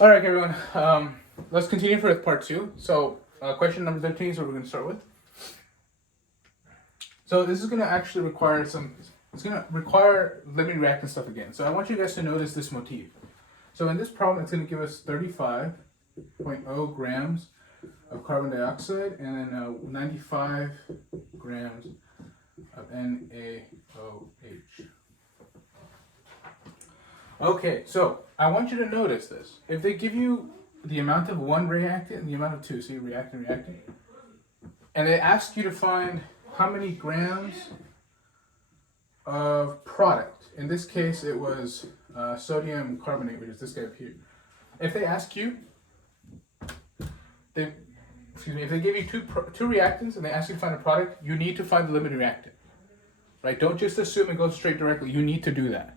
All right, everyone. Let's continue for part two. So, question number 13 is what we're going to start with. So, this is going to actually require it's going to require limiting reactant stuff again. So, I want you guys to notice this motif. So, in this problem, it's going to give us 35.0 grams of carbon dioxide and then 95 grams of NaOH. Okay, so I want you to notice this. If they give you the amount of one reactant and the amount of two, so you reactant, and they ask you to find how many grams of product. In this case, it was sodium carbonate, which is this guy up here. If they ask you, if they give you two reactants and they ask you to find a product, you need to find the limiting reactant, right? Don't just assume it goes straight directly. You need to do that.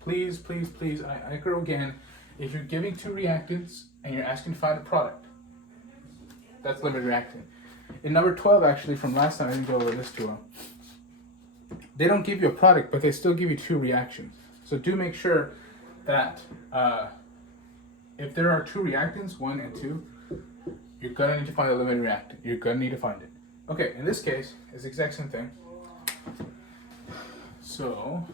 Please, please, please, I go again. If you're giving two reactants and you're asking to find a product, that's limited reactant. In number 12, actually, from last time, I didn't go over this too well. They don't give you a product, but they still give you two reactions. So do make sure that if there are two reactants, 1 and 2, you're gonna need to find the limiting reactant. You're gonna need to find it. Okay, in this case, it's the exact same thing. So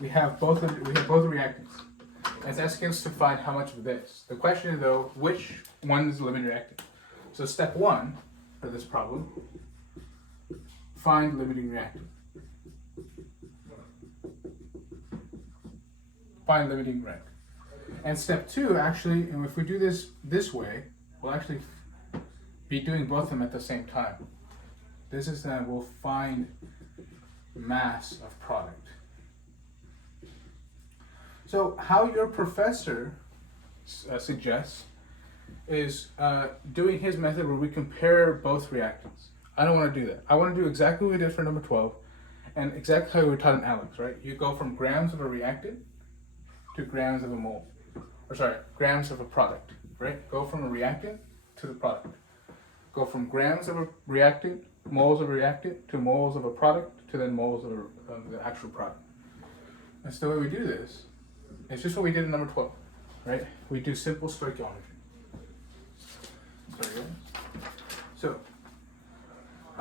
we have both the reactants. And it's asking us to find how much of this. The question is though, which one is the limiting reactant? So step 1 for this problem, find limiting reactant. Find limiting reactant. And step 2, actually, and if we do this way, we'll actually be doing both of them at the same time. This is that we'll find mass of product. So how your professor suggests is doing his method where we compare both reactants. I don't want to do that. I want to do exactly what we did for number 12 and exactly how we were taught in Alex, right? You go from grams of a reactant to grams of a mole. Or sorry, grams of a product, right? Go from a reactant to the product. Go from grams of a reactant, moles of a reactant, to moles of a product, to then moles of the actual product. That's the way we do this. It's just what we did in number 12, right? We do simple stoichiometry. Sorry, guys. So,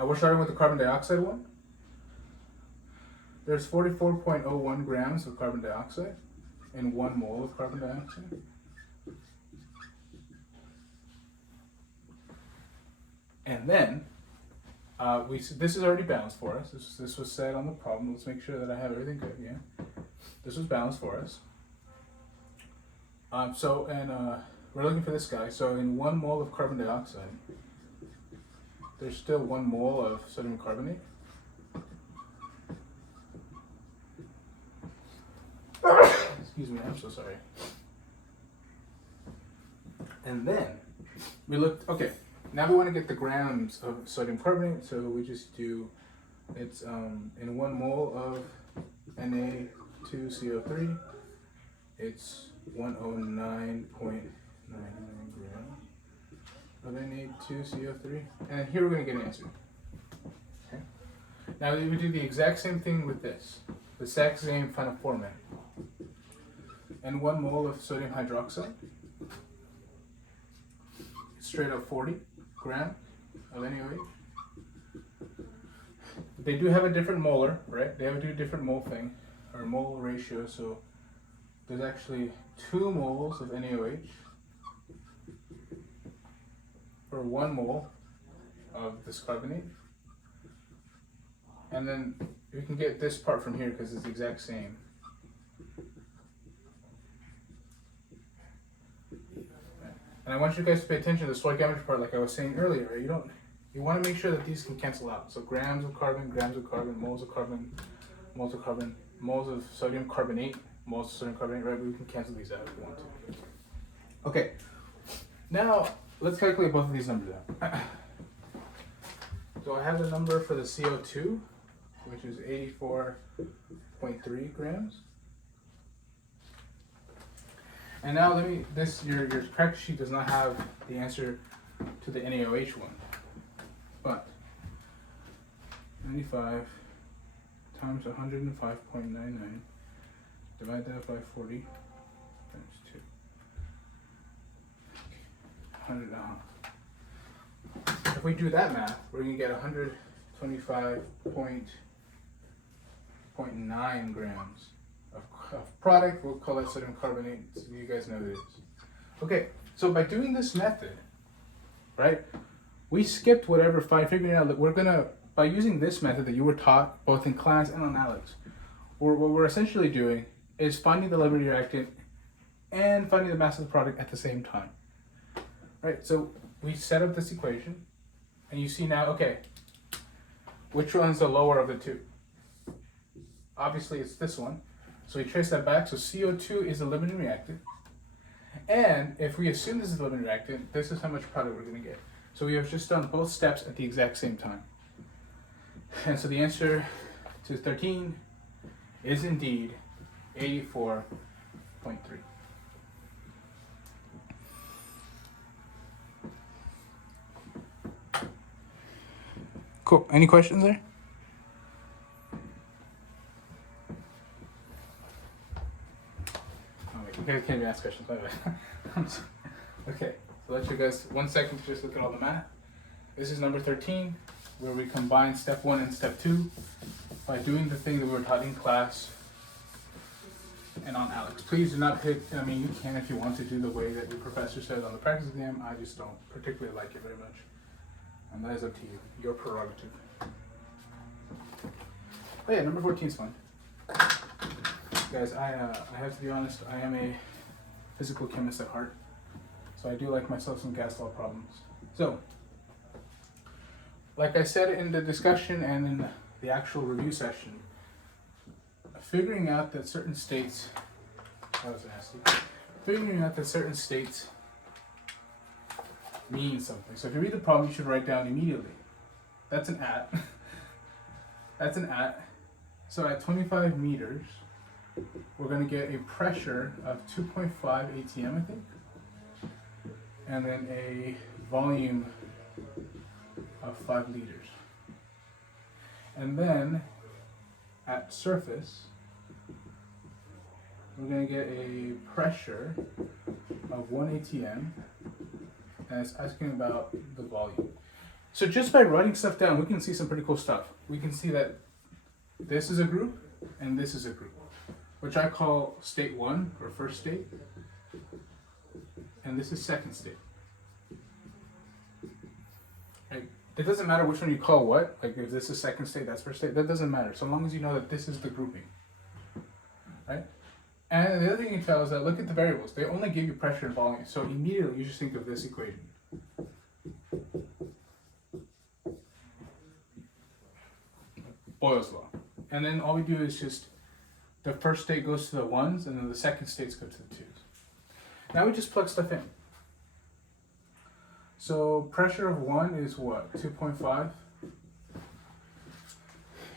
we're starting with the carbon dioxide one. There's 44.01 grams of carbon dioxide in 1 mole of carbon dioxide. And then, this is already balanced for us. This was said on the problem. Let's make sure that I have everything good, yeah? This was balanced for us. We're looking for this guy. So in 1 mole of carbon dioxide, there's still 1 mole of sodium carbonate. Excuse me, I'm so sorry. And then we looked, okay, now we want to get the grams of sodium carbonate, so we just do, it's in 1 mole of Na2CO3, it's 109.99 grams of Na2CO3, and here we're going to get an answer. Okay. Now we do the exact same thing with this, the exact same kind of format. And 1 mole of sodium hydroxide, straight up 40 grams of NaOH. They do have a different molar, right? They have a different mole thing, or mole ratio, so there's actually 2 moles of NaOH for 1 mole of this carbonate. And then we can get this part from here because it's the exact same. And I want you guys to pay attention to the stoichiometry part, like I was saying earlier. Right? You want to make sure that these can cancel out. So grams of carbon, moles of carbon, moles of sodium carbonate, moles of sodium carbonate, right? We can cancel these out if we want to. Okay, now let's calculate both of these numbers out. So I have the number for the CO2, which is 84.3 grams. And now your practice sheet does not have the answer to the NaOH one, but 95 times 105.99 Divide that by 40 times 2. 100. If we do that math, we're going to get 125.9 grams of product. We'll call that sodium carbonate, so you guys know what it is. Okay, so by doing this method, right, we skipped whatever figuring out that we're going to, by using this method that you were taught both in class and on Alex, what we're essentially doing is finding the limiting reactant and finding the mass of the product at the same time. Right, so we set up this equation, and you see now, okay, which one's the lower of the two? Obviously it's this one, so we trace that back, so CO2 is the limiting reactant, and if we assume this is the limiting reactant, this is how much product we're going to get. So we have just done both steps at the exact same time. And so the answer to 13 is indeed 84.3. Cool. Any questions there? Oh, wait, you guys can't even ask questions, by the way. Okay, so let you guys 1 second to just look at all the math. This is number 13, where we combine step 1 and step 2 by doing the thing that we were taught in class and on Alex. Please do not pick, I mean, you can if you want to do the way that your professor said on the practice exam. I just don't particularly like it very much. And that is up to you, your prerogative. Oh yeah, number 14 is fun. Guys, I have to be honest, I am a physical chemist at heart. So I do like myself some gas law problems. So, like I said in the discussion and in the actual review session, figuring out that certain states, that was nasty, figuring out that certain states mean something. So if you read the problem, you should write down immediately. That's an at. That's an at. So at 25 meters, we're going to get a pressure of 2.5 atm, I think, and then a volume of 5 liters. And then at surface, we're going to get a pressure of 1 atm, and it's asking about the volume. So just by writing stuff down, we can see some pretty cool stuff. We can see that this is a group and this is a group, which I call state 1 or first state, and this is second state. Right? It doesn't matter which one you call what, like if this is second state, that's first state, that doesn't matter, so long as you know that this is the grouping. Right? And the other thing you tell is that look at the variables. They only give you pressure and volume. So immediately you just think of this equation. Boyle's law. And then all we do is just the first state goes to the 1s and then the second states go to the 2s. Now we just plug stuff in. So pressure of 1 is what? 2.5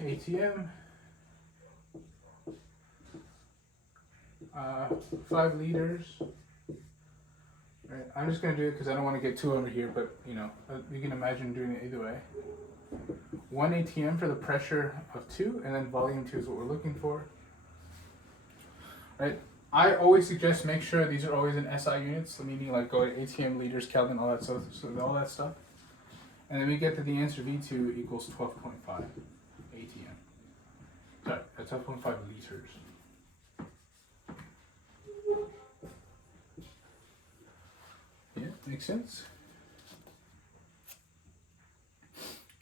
atm. 5 liters. Right. I'm just going to do it because I don't want to get too over here, but you know, you can imagine doing it either way. 1 atm for the pressure of 2, and then volume 2 is what we're looking for. Right. I always suggest make sure these are always in SI units, meaning like go to atm, liters, Kelvin, all that stuff. So all that stuff, and then we get that the answer V2 equals 12.5 atm. Sorry, 12.5 liters. Yeah, makes sense.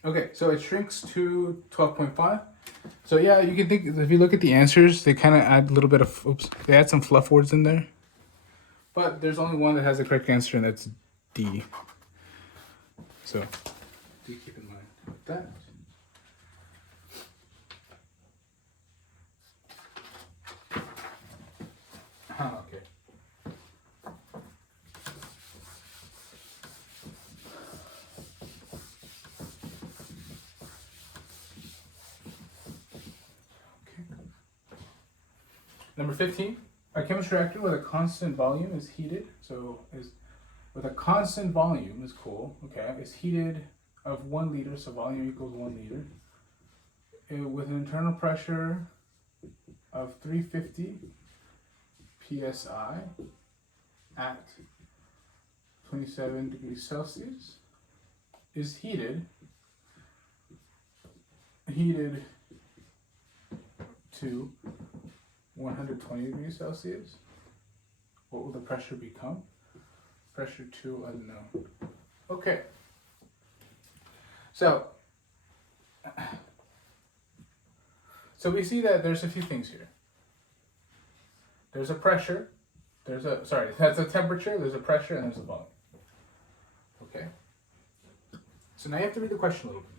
Okay, so it shrinks to 12.5. So yeah, you can think, if you look at the answers, they kind of add a little bit of, they add some fluff words in there. But there's only one that has the correct answer, and that's D. So do keep in mind with that. Okay. Number 15, a chemistry reactor with a constant volume is heated. So with a constant volume is cool. Okay, is heated of 1 liter, so volume equals 1 liter. With an internal pressure of 350 psi at 27 degrees Celsius is heated to 120 degrees Celsius, what will the pressure become? Pressure 2 unknown. Okay. So we see that there's a few things here. There's a pressure, that's a temperature, there's a pressure, and there's a volume. Okay? So now you have to read the question a little bit.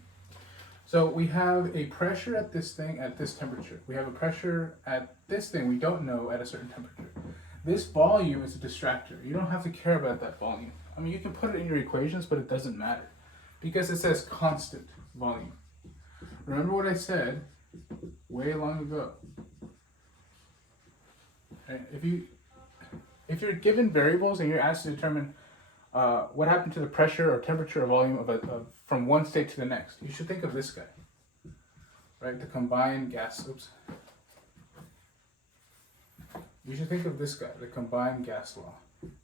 So we have a pressure at this thing at this temperature. We have a pressure at this thing we don't know at a certain temperature. This volume is a distractor. You don't have to care about that volume. I mean, you can put it in your equations, but it doesn't matter because it says constant volume. Remember what I said way long ago. Right? If you're given variables and you're asked to determine what happened to the pressure or temperature or volume of from one state to the next, you should think of this guy, right? The combined gas. Oops. You should think of this guy, the combined gas law.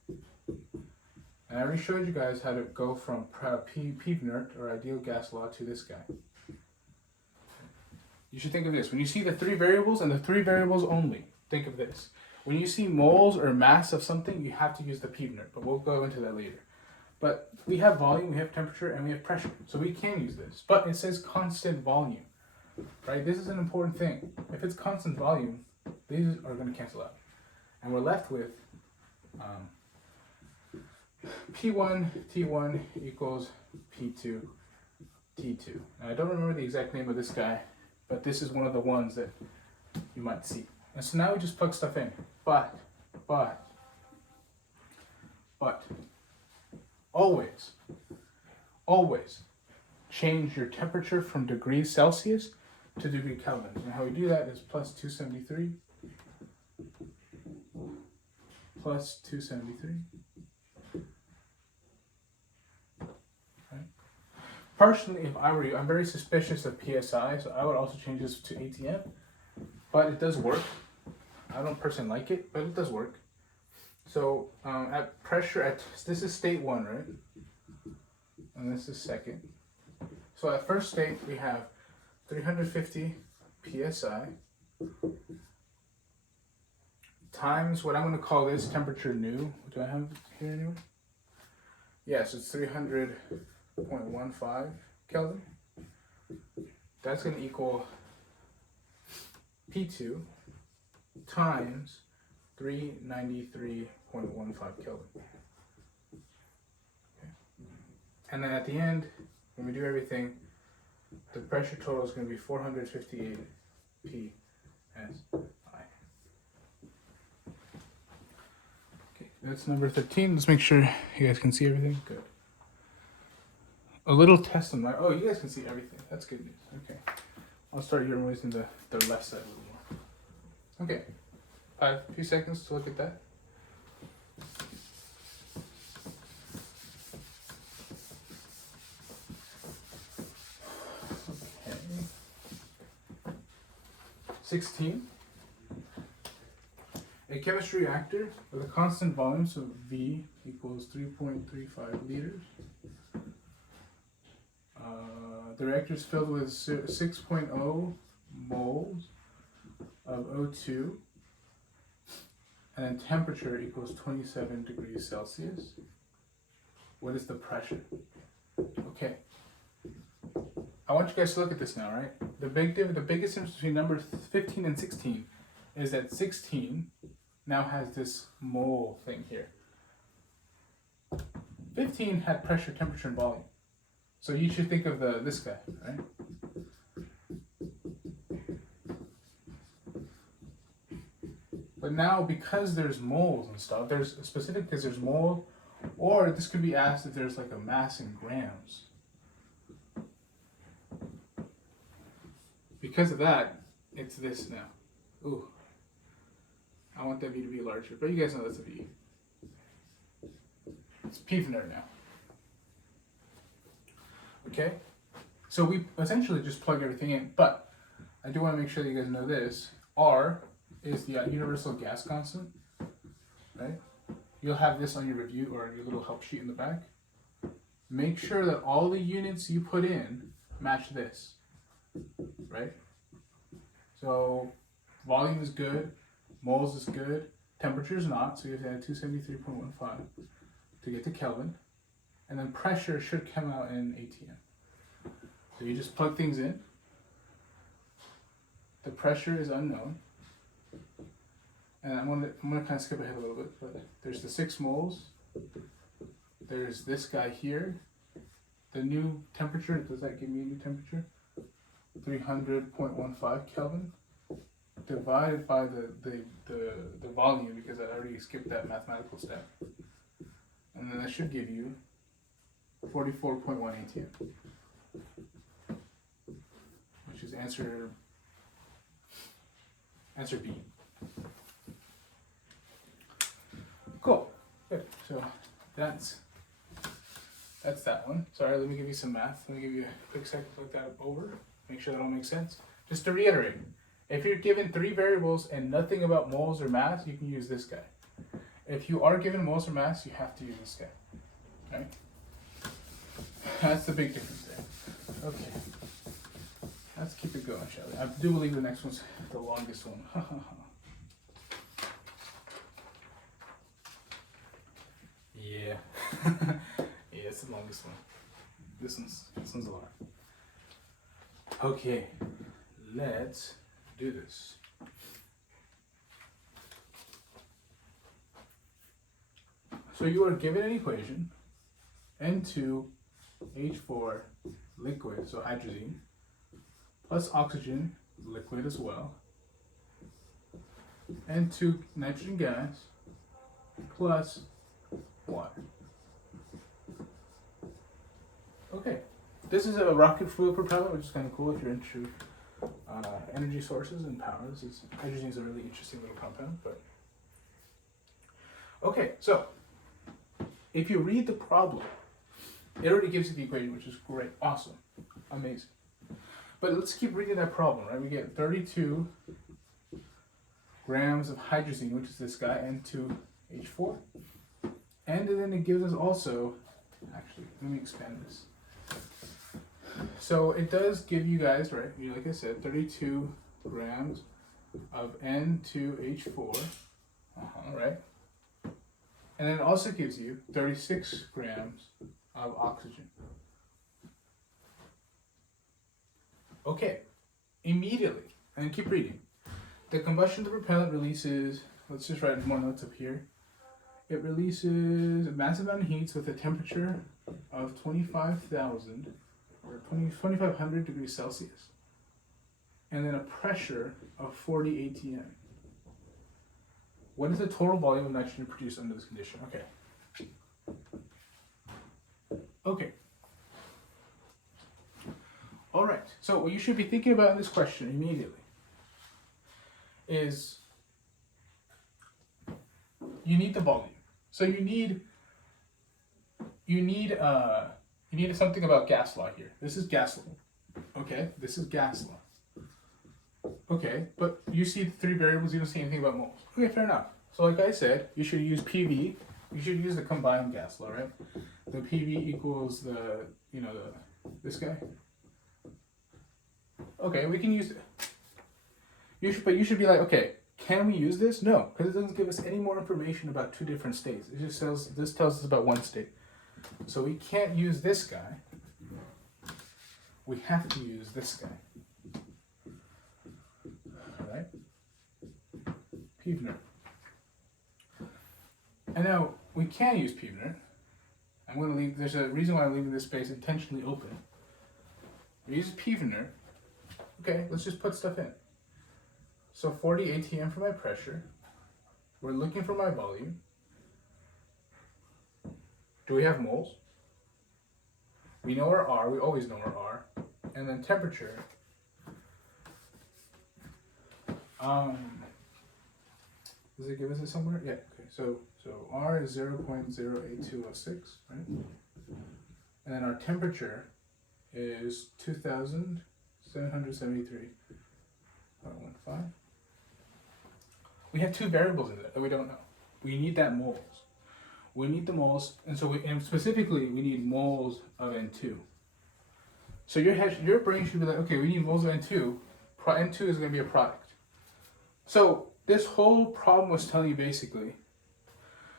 And I already showed you guys how to go from P-Vnert or ideal gas law to this guy. You should think of this. When you see the three variables and the three variables only, think of this. When you see moles or mass of something, you have to use the P-Vnert, but we'll go into that later. But we have volume, we have temperature, and we have pressure, so we can use this. But it says constant volume, right? This is an important thing. If it's constant volume, these are going to cancel out. And we're left with P1 T1 equals P2 T2. Now, I don't remember the exact name of this guy, but this is one of the ones that you might see. And so now we just plug stuff in. But always change your temperature from degrees Celsius to degree Kelvin. And how we do that is plus 273 plus 273. Right? Personally, if I were you, I'm very suspicious of PSI, so I would also change this to ATM. But it does work. I don't personally like it, but it does work. So at pressure, this is state 1, right? And this is second. So at first state, we have 350 PSI times what I'm going to call this temperature nu. Do I have it here anyway? Yes, it's 300.15 Kelvin. That's going to equal P2 times 393.15 Kelvin. Okay. And then at the end, when we do everything, the pressure total is going to be 458 PSI. Okay, that's number 13. Let's make sure you guys can see everything. Good. A little test on my. Oh, you guys can see everything. That's good news. Okay. I'll start here raising the left side a little more. Okay. A few seconds to look at that. Okay. 16. A chemistry reactor with a constant volume, so V equals 3.35 liters. The reactor is filled with 6.0 moles of O2, and then temperature equals 27 degrees Celsius. What is the pressure? Okay. I want you guys to look at this now, right? The biggest difference between numbers 15 and 16 is that 16 now has this mole thing here. 15 had pressure, temperature, and volume. So you should think of this guy, right? But now, because there's moles and stuff, there's specific because there's mole, or this could be asked if there's like a mass in grams. Because of that, it's this now. Ooh. I want that V to be larger, but you guys know that's a V. It's P-Vnert now. Okay? So we essentially just plug everything in, but I do want to make sure that you guys know this. R is the universal gas constant. right? You'll have this on your review or your little help sheet in the back. Make sure that all the units you put in match this, right? So volume is good, moles is good, temperature is not, so you have to add 273.15 to get to Kelvin, and then pressure should come out in ATM. So you just plug things in. The pressure is unknown. And I'm gonna kind of skip ahead a little bit, but there's the 6 moles. There's this guy here. The new temperature, does that give me a new temperature? 300.15 Kelvin divided by the volume, because I already skipped that mathematical step. And then that should give you 44.1 ATM, which is answer B. Cool. Good. So that's that one. Sorry, let me give you some math. Let me give you a quick second to look that over. Make sure that all makes sense. Just to reiterate, if you're given 3 variables and nothing about moles or mass, you can use this guy. If you are given moles or mass, you have to use this guy. Right? That's the big difference there. Okay. Let's keep it going, shall we? I do believe the next one's the longest one. Yeah. Yeah, it's the longest one. This one's a lot. Okay, let's do this. So you are given an equation, N2H4 liquid, so hydrogen, plus oxygen, liquid as well, N2 nitrogen gas, plus water. Okay, this is a rocket fuel propellant, which is kind of cool if you're into energy sources and powers. Hydrogen is a really interesting little compound. But okay, so if you read the problem, it already gives you the equation, which is great, awesome, amazing. But let's keep reading that problem, right? We get 32 grams of hydrogen, which is this guy, N2H4. And then it gives us also, actually, let me expand this. So it does give you guys, right, like I said, 32 grams of N2H4, right? And then it also gives you 36 grams of oxygen. Okay, immediately, and keep reading. The combustion of the propellant releases, let's just write more notes up here. It releases a massive amount of heat with a temperature of 25,000 or 2,500 degrees Celsius, and then a pressure of 40 ATM. What is the total volume of nitrogen produced under this condition? Okay. All right. So what you should be thinking about in this question immediately is you need the volume. So you need something about gas law here. This is gas law. Okay, this is gas law. Okay, but you see the 3 variables, you don't see anything about moles. Okay, fair enough. So like I said, you should use PV. You should use the combined gas law, right? The PV equals this guy. Okay, we can use it. You should be like, okay, can we use this? No, because it doesn't give us any more information about 2 different states. It just tells us about 1 state. So we can't use this guy. We have to use this guy. All right? Pevner. And now we can use Pevner. I'm going to leave, there's a reason why I'm leaving this space intentionally open. We use Pevner. Okay, let's just put stuff in. So 40 ATM for my pressure. We're looking for my volume. Do we have moles? We know our R, we always know our R. And then temperature. Does it give us it somewhere? Yeah, okay. So R is 0.08206, right? And then our temperature is 2,773.15. We have 2 variables in there that we don't know. We need that moles. We need the moles, and so and specifically we need moles of N2. So your brain should be like, okay, we need moles of N2. N2 is going to be a product. So this whole problem was telling you basically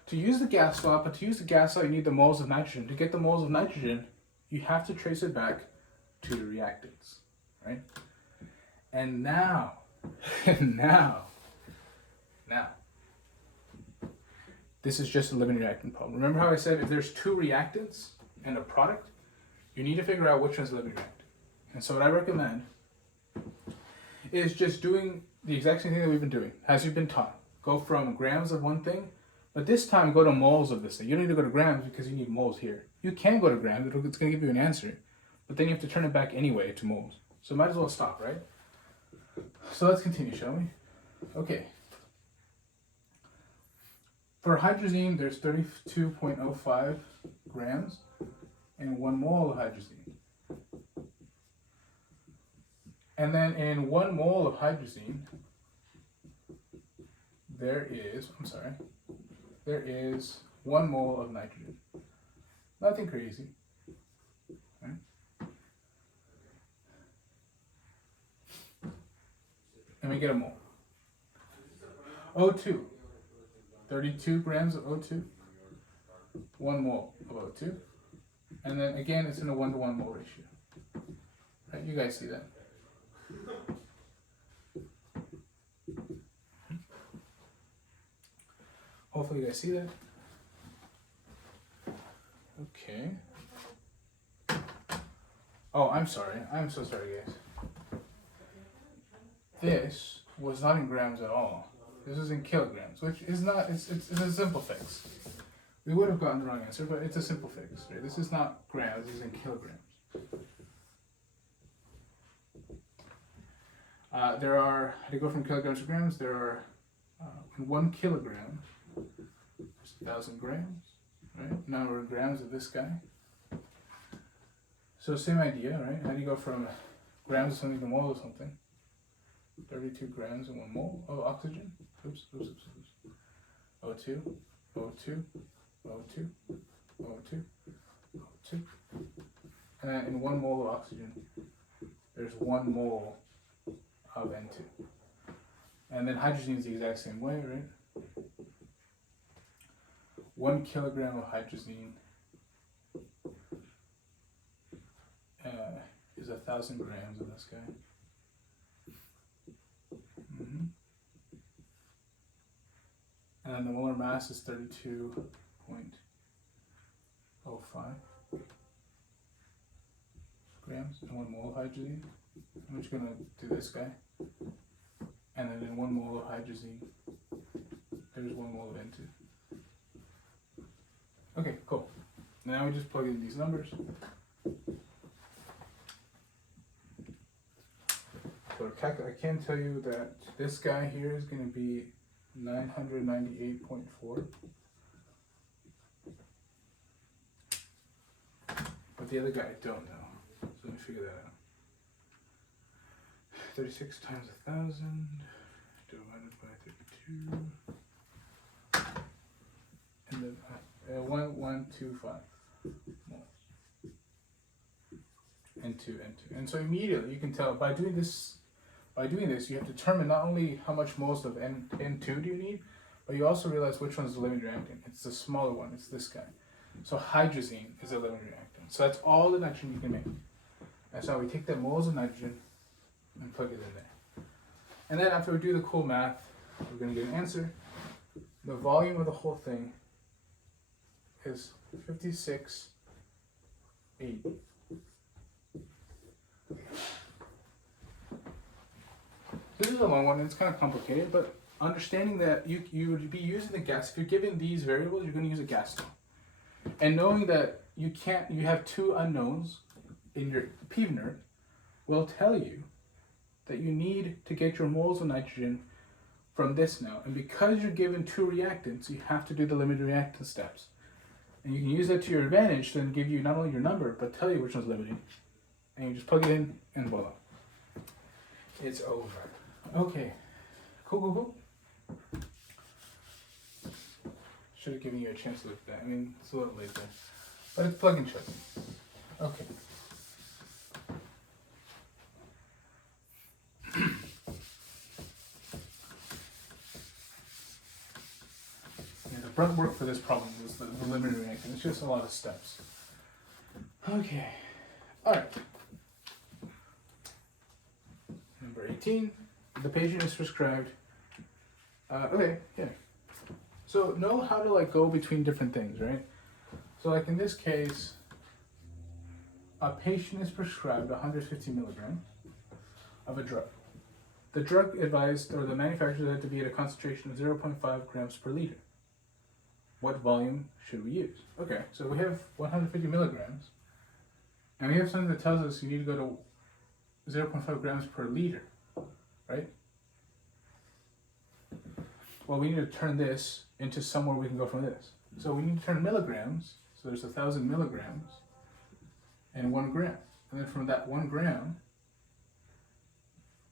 to use the gas law, but to use the gas law you need the moles of nitrogen. To get the moles of nitrogen, you have to trace it back to the reactants, right? And now, now, this is just a limiting reactant problem. Remember how I said if there's two reactants and a product, you need to figure out which one's the limiting reactant. And so what I recommend is just doing the exact same thing that we've been doing, as you've been taught. Go from grams of one thing, but this time go to moles of this thing. You don't need to go to grams because you need moles here. You can go to grams, it's going to give you an answer, but then you have to turn it back anyway to moles. So might as well stop, right? So let's continue, shall we? Okay. For hydrazine, there's 32.05 grams in 1 mole of hydrazine. And then in 1 mole of hydrazine, there is 1 mole of nitrogen. Nothing crazy. Right? And we get a mole. O2. 32 grams of O2, 1 mole of O2, and then again it's in a 1-to-1 mole ratio. Right? You guys see that? Hopefully you guys see that. Okay. Oh, I'm sorry. I'm so sorry, guys. This was not in grams at all. This is in kilograms, which is not, it's a simple fix. We would have gotten the wrong answer, but it's a simple fix. Right? This is not grams, this is in kilograms. There are, to go from kilograms to grams, there are, in 1 kilogram, there's 1,000 grams, right? Number of grams of this guy. So same idea, right? How do you go from grams of something to mole of something? 32 grams in 1 mole of oxygen. Oops. O2, O2, O2, O2, O2. And then in 1 mole of oxygen, there's 1 mole of N2. And then hydrogen is the exact same way, right? 1 kilogram of hydrazine is 1,000 grams of this guy. And then the molar mass is 32.05. grams in 1 mole of hydrazine. I'm just going to do this guy. And then in 1 mole of hydrazine, there's 1 mole of N2. Okay, cool. Now we just plug in these numbers. So I can tell you that this guy here is going to be 998.4. But the other guy I don't know. So let me figure that out. 36 times 1,000 divided by 32. And then 125 moles. N2. And so immediately you can tell by doing this, you have to determine not only how much moles of N2 do you need, but you also realize which one is the limiting reactant. It's the smaller one, it's this guy. So hydrazine is a limiting reactant. So that's all the nitrogen you can make. And so we take the moles of nitrogen and plug it in there. And then after we do the cool math, we're going to get an answer. The volume of the whole thing is 56.8. This is a long one, and it's kind of complicated, but understanding that you would be using the gas, if you're given these variables, you're going to use a gas law. And knowing that you have 2 unknowns in your PVNR will tell you that you need to get your moles of nitrogen from this now. And because you're given 2 reactants, you have to do the limiting reactant steps. And you can use that to your advantage to then give you not only your number, but tell you which one's limiting. And you just plug it in, and voila. It's over. Okay. Cool. should have given you a chance to look at that. I mean, it's a little late there. But it's plug and chug. Okay. Yeah, the brunt work for this problem is the limited reactant. It's just a lot of steps. Okay. Alright. Number 18. The patient is prescribed. Okay, yeah. So know how to like go between different things, right? So like in this case, a patient is prescribed 150 milligrams of a drug. The drug advised, or the manufacturer had to be at a concentration of 0.5 grams per liter. What volume should we use? Okay, so we have 150 milligrams, and we have something that tells us you need to go to 0.5 grams per liter, right? Well, we need to turn this into somewhere we can go from this. So we need to turn milligrams, so there's 1,000 milligrams, and 1 gram. And then from that 1 gram,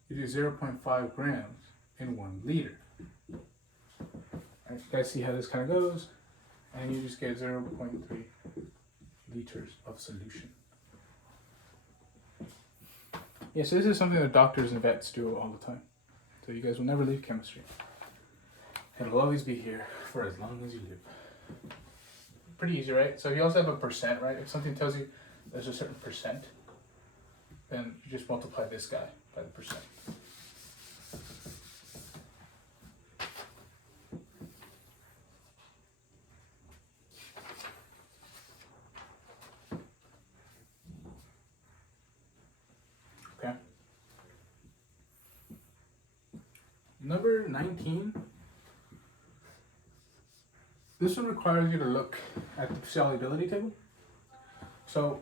you do 0.5 grams in 1 liter. Right, you guys see how this kind of goes? And you just get 0.3 liters of solution. Yeah, so this is something that doctors and vets do all the time. So you guys will never leave chemistry. It'll always be here for as long as you live. Pretty easy, right? So you also have a percent, right? If something tells you there's a certain percent, then you just multiply this guy by the percent. Okay. Number 19. This one requires you to look at the solubility table. So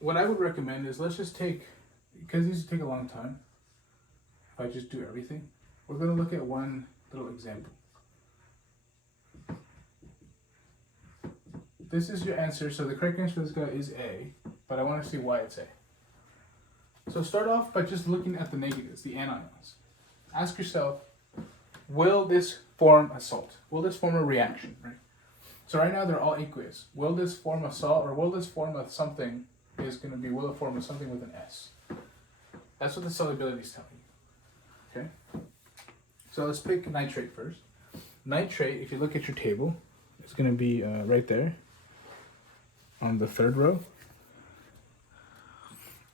what I would recommend is let's just take, because these take a long time, if I just do everything, we're going to look at one little example. This is your answer. So the correct answer for this guy is A, but I want to see why it's A. So start off by just looking at the negatives, the anions. Ask yourself, will this form a salt? Will this form a reaction, right? So right now they're all aqueous. Will this form a salt, or will this form a something is going to be, will it form a something with an S? That's what the solubility is telling you, okay? So let's pick nitrate first. Nitrate, if you look at your table, it's going to be right there on the 3rd row.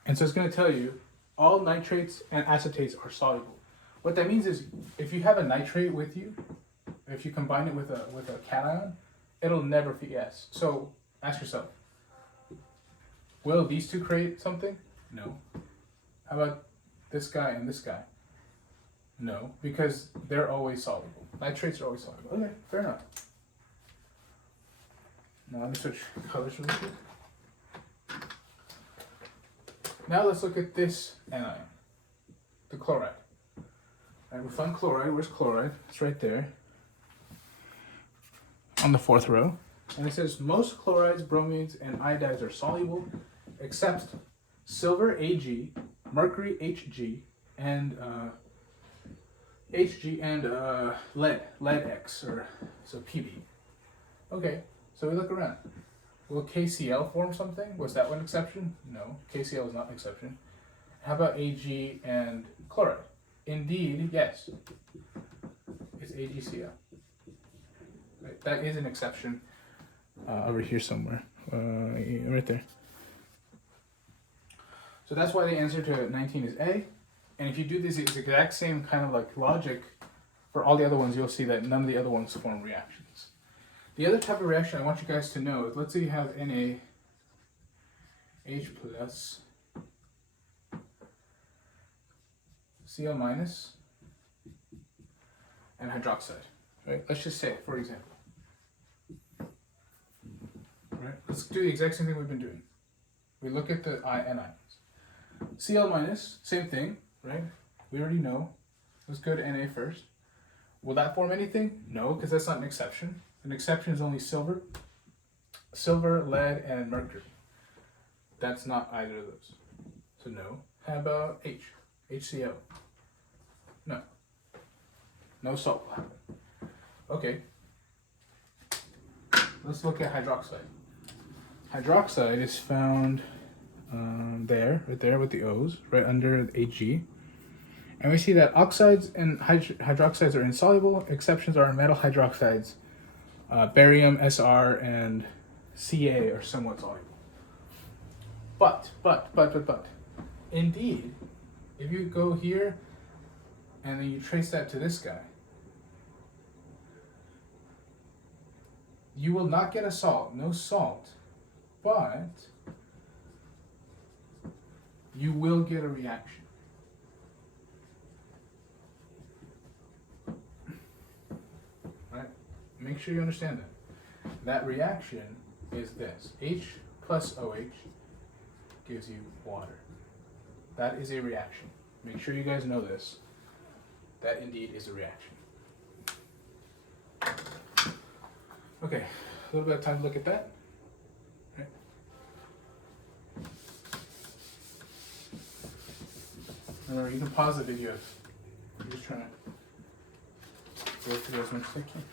And so it's going to tell you all nitrates and acetates are soluble. What that means is if you have a nitrate with you, if you combine it with a cation, it'll never be S. So ask yourself, will these two create something? No. How about this guy and this guy? No, because they're always soluble. Nitrates are always soluble. Okay, fair enough. Now let me switch colors really quick. Now let's look at this anion, the chloride. All right, we found chloride. Where's chloride? It's right there on the 4th row. And it says most chlorides, bromides, and iodides are soluble except silver Ag, mercury Hg, and lead X, or so Pb. Okay, so we look around. Will KCl form something? Was that one exception? No, KCl is not an exception. How about Ag and chloride? Indeed, yes. It's AgCl. Right, that is an exception over here somewhere. Right there. So that's why the answer to 19 is A. And if you do this exact same kind of like logic for all the other ones, you'll see that none of the other ones form reactions. The other type of reaction I want you guys to know is, let's say you have NaH+, Cl-, and hydroxide. Right? Let's just say, for example. Right? Let's do the exact same thing we've been doing. We look at the anions. Cl-, same thing, right? We already know. Let's go to Na first. Will that form anything? No, because that's not an exception. An exception is only silver, lead, and mercury. That's not either of those. So no. How about H? HCl? No. No salt will happen. Okay. let's look at hydroxide. Hydroxide is found right there with the O's, right under Ag. And we see that oxides and hydroxides are insoluble. Exceptions are metal hydroxides. Barium, Sr, and Ca are somewhat soluble. But, indeed, if you go here and then you trace that to this guy, you will not get a salt, no salt, but you will get a reaction. Right? Make sure you understand that. That reaction is this. H plus OH gives you water. That is a reaction. Make sure you guys know this. That indeed is a reaction. Okay, a little bit of time to look at that. Right. Remember, you can pause the video if you're just trying to go through as much as I can.